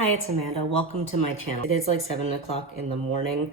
Hi, it's Amanda. Welcome to my channel. It is like 7 o'clock in the morning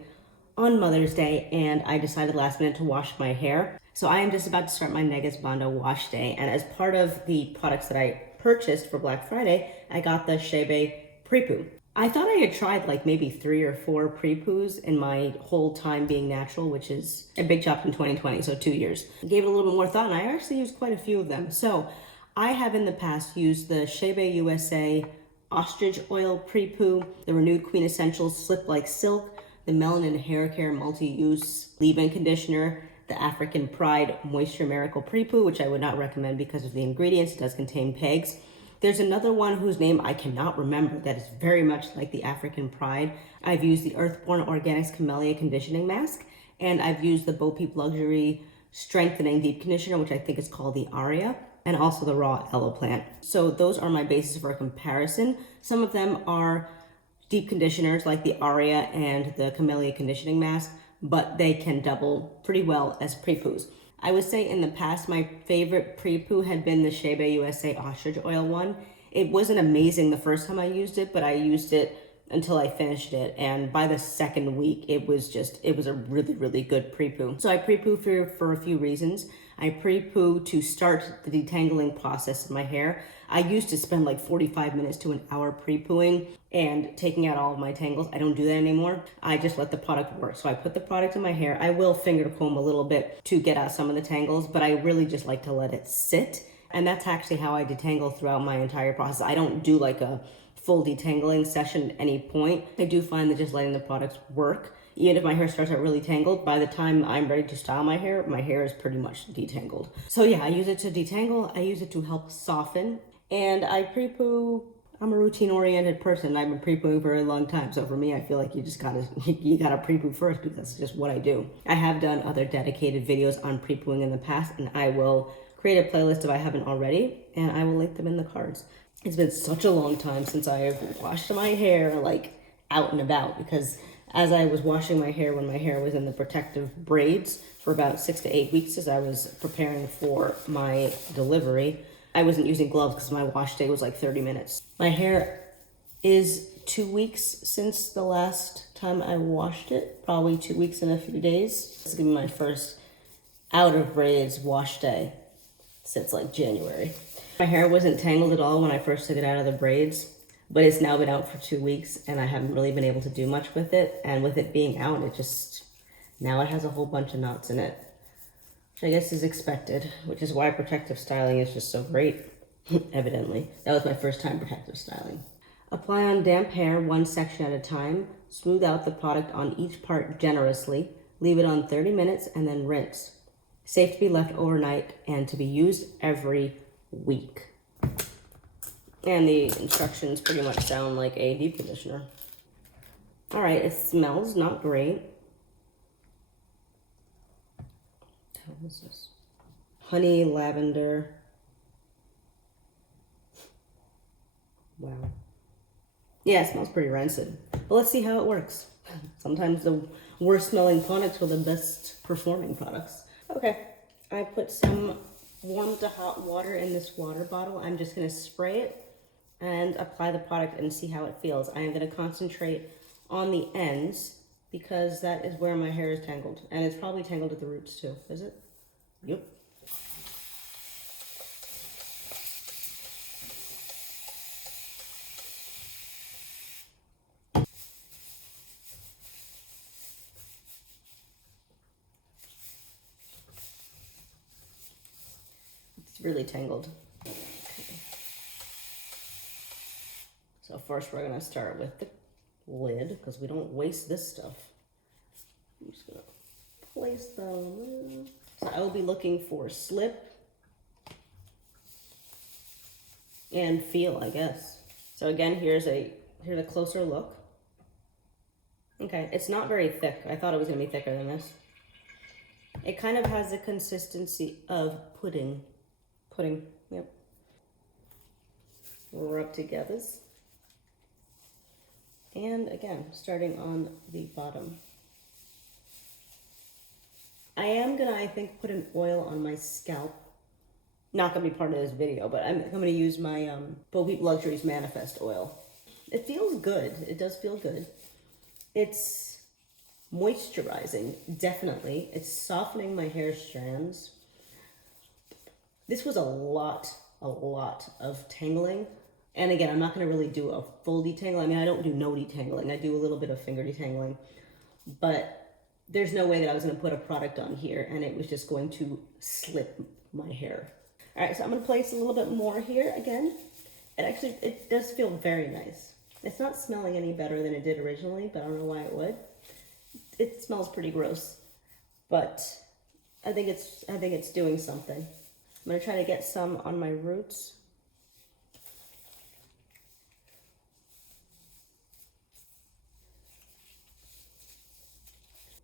on Mother's Day, and I decided last minute to wash my hair. So I am just about to start my Neges Banda wash day, and as part of the products that I purchased for Black Friday, I got the Chebe Prepoo. I thought I had tried like maybe 3 or 4 Prepoos in my whole time being natural, which is a big chop in 2020, so 2 years. I gave it a little bit more thought, and I actually used quite a few of them. So I have in the past used the Chebe USA Ostrich Oil Prepoo, the Renewed Queen Essentials Slip Like Silk, the Melanin Hair Care Multi-Use Leave-In Conditioner, the African Pride Moisture Miracle Prepoo, which I would not recommend because of the ingredients. It does contain pegs. There's another one whose name I cannot remember that is very much like the African Pride. I've used the Earthborn Organics Camellia Conditioning Mask, and I've used the Bo Peep Luxury Strengthening Deep Conditioner, which I think is called the Aria, and also the raw aloe plant. So those are my basis for comparison. Some of them are deep conditioners like the Aria and the Camellia Conditioning Mask, but they can double pretty well as Prepoos. I would say in the past, my favorite Prepoo had been the Chebe USA Ostrich Oil one. It wasn't amazing the first time I used it, but I used it until I finished it. And by the second week, it was a really, really good Prepoo. So I Prepoo for a few reasons. I Prepoo to start the detangling process in my hair. I used to spend like 45 minutes to an hour Prepooing and taking out all of my tangles. I don't do that anymore. I just let the product work. So I put the product in my hair. I will finger comb a little bit to get out some of the tangles, but I really just like to let it sit. And that's actually how I detangle throughout my entire process. I don't do like a full detangling session at any point. I do find that just letting the products work, even if my hair starts out really tangled, by the time I'm ready to style my hair is pretty much detangled. So yeah, I use it to detangle, I use it to help soften, and I Prepoo. I'm a routine-oriented person. I've been Prepooing for a long time, so for me, I feel like you gotta Prepoo first because that's just what I do. I have done other dedicated videos on Prepooing in the past, and I will create a playlist if I haven't already, and I will link them in the cards. It's been such a long time since I've washed my hair like out and about, because as I was washing my hair when my hair was in the protective braids for about 6 to 8 weeks as I was preparing for my delivery, I wasn't using gloves because my wash day was like 30 minutes. My hair is 2 weeks since the last time I washed it, probably 2 weeks and a few days. This is gonna be my first out of braids wash day since like January. My hair wasn't tangled at all when I first took it out of the braids, but it's now been out for 2 weeks and I haven't really been able to do much with it. And with it being out, now it has a whole bunch of knots in it, which I guess is expected, which is why protective styling is just so great, evidently. That was my first time protective styling. Apply on damp hair, one section at a time. Smooth out the product on each part generously. Leave it on 30 minutes and then rinse. Safe to be left overnight and to be used every week. And the instructions pretty much sound like a deep conditioner. All right, it smells not great. What is this? Honey, lavender. Wow. Yeah, it smells pretty rancid. But let's see how it works. Sometimes the worst smelling products are the best performing products. Okay, I put some warm to hot water in this water bottle. I'm just gonna spray it and apply the product and see how it feels. I am gonna concentrate on the ends because that is where my hair is tangled. And it's probably tangled at the roots too, is it? Yep. It's really tangled. Okay. So first we're gonna start with the lid because we don't waste this stuff. I'm just gonna place them. So I will be looking for slip and feel, I guess. So again, here's a closer look. Okay, it's not very thick. I thought it was gonna be thicker than this. It kind of has the consistency of pudding. Pudding, yep. Rub together. And again, starting on the bottom. I am gonna, I think, put an oil on my scalp. Not gonna be part of this video, but I'm gonna use my Bo Peep Luxury's Manifest oil. It feels good. It does feel good. It's moisturizing, definitely. It's softening my hair strands. This was a lot of tangling. And again, I'm not going to really do a full detangle. I mean, I don't do no detangling. I do a little bit of finger detangling. But there's no way that I was going to put a product on here and it was just going to slip my hair. All right, so I'm going to place a little bit more here again. It does feel very nice. It's not smelling any better than it did originally, but I don't know why it would. It smells pretty gross, but I think it's doing something. I'm gonna try to get some on my roots.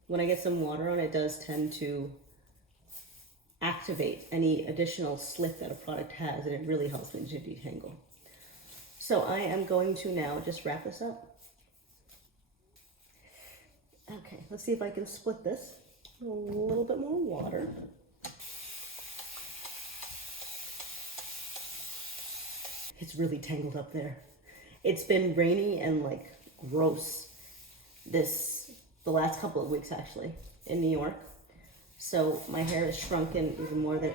When I get some water on, it does tend to activate any additional slip that a product has, and it really helps me to detangle. So I am going to now just wrap this up. Okay, let's see if I can split this. A little bit more water. It's really tangled up there. It's been rainy and like gross the last couple of weeks actually in New York. So my hair is shrunken even more than.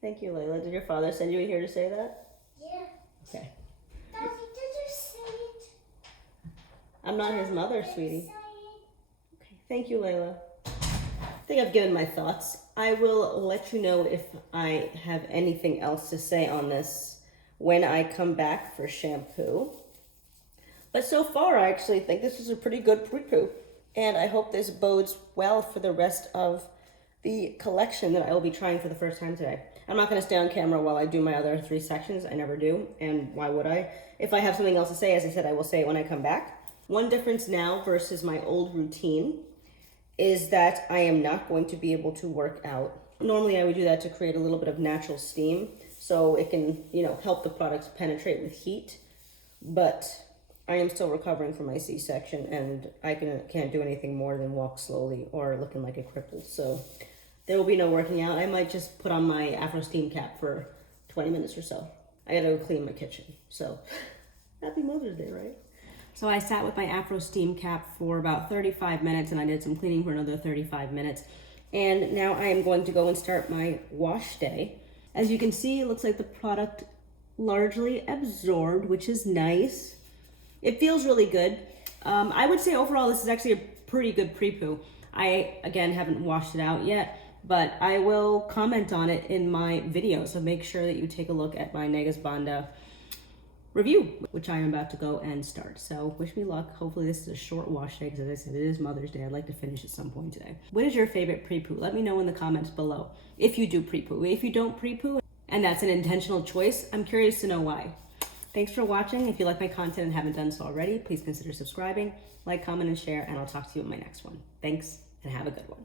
Thank you, Layla. Did your father send you here to say that? Yeah. Okay. Daddy, did you say it? I'm not his mother, sweetie. Okay. Thank you, Layla. I think I've given my thoughts. I will let you know if I have anything else to say on this when I come back for shampoo. But so far, I actually think this is a pretty good Prepoo. And I hope this bodes well for the rest of the collection that I will be trying for the first time today. I'm not going to stay on camera while I do my other 3 sections. I never do, and why would I? If I have something else to say, as I said, I will say it when I come back. One difference now versus my old routine is that I am not going to be able to work out. Normally I would do that to create a little bit of natural steam so it can, help the products penetrate with heat, but I am still recovering from my C-section and I can't do anything more than walk slowly or looking like a cripple. So there will be no working out. I might just put on my Afro steam cap for 20 minutes or so. I gotta go clean my kitchen. So happy Mother's Day, right? So I sat with my Afro steam cap for about 35 minutes and I did some cleaning for another 35 minutes. And now I am going to go and start my wash day. As you can see, it looks like the product largely absorbed, which is nice. It feels really good. I would say overall this is actually a pretty good Prepoo. I, again, haven't washed it out yet, but I will comment on it in my video, so make sure that you take a look at my Neges Banda review, which I am about to go and start. So wish me luck. Hopefully this is a short wash day, because as I said, it is Mother's Day. I'd like to finish at some point today. What is your favorite Prepoo? Let me know in the comments below. If you do Prepoo. If you don't Prepoo, and that's an intentional choice, I'm curious to know why. Thanks for watching. If you like my content and haven't done so already, please consider subscribing, like, comment, and share, and I'll talk to you in my next one. Thanks, and have a good one.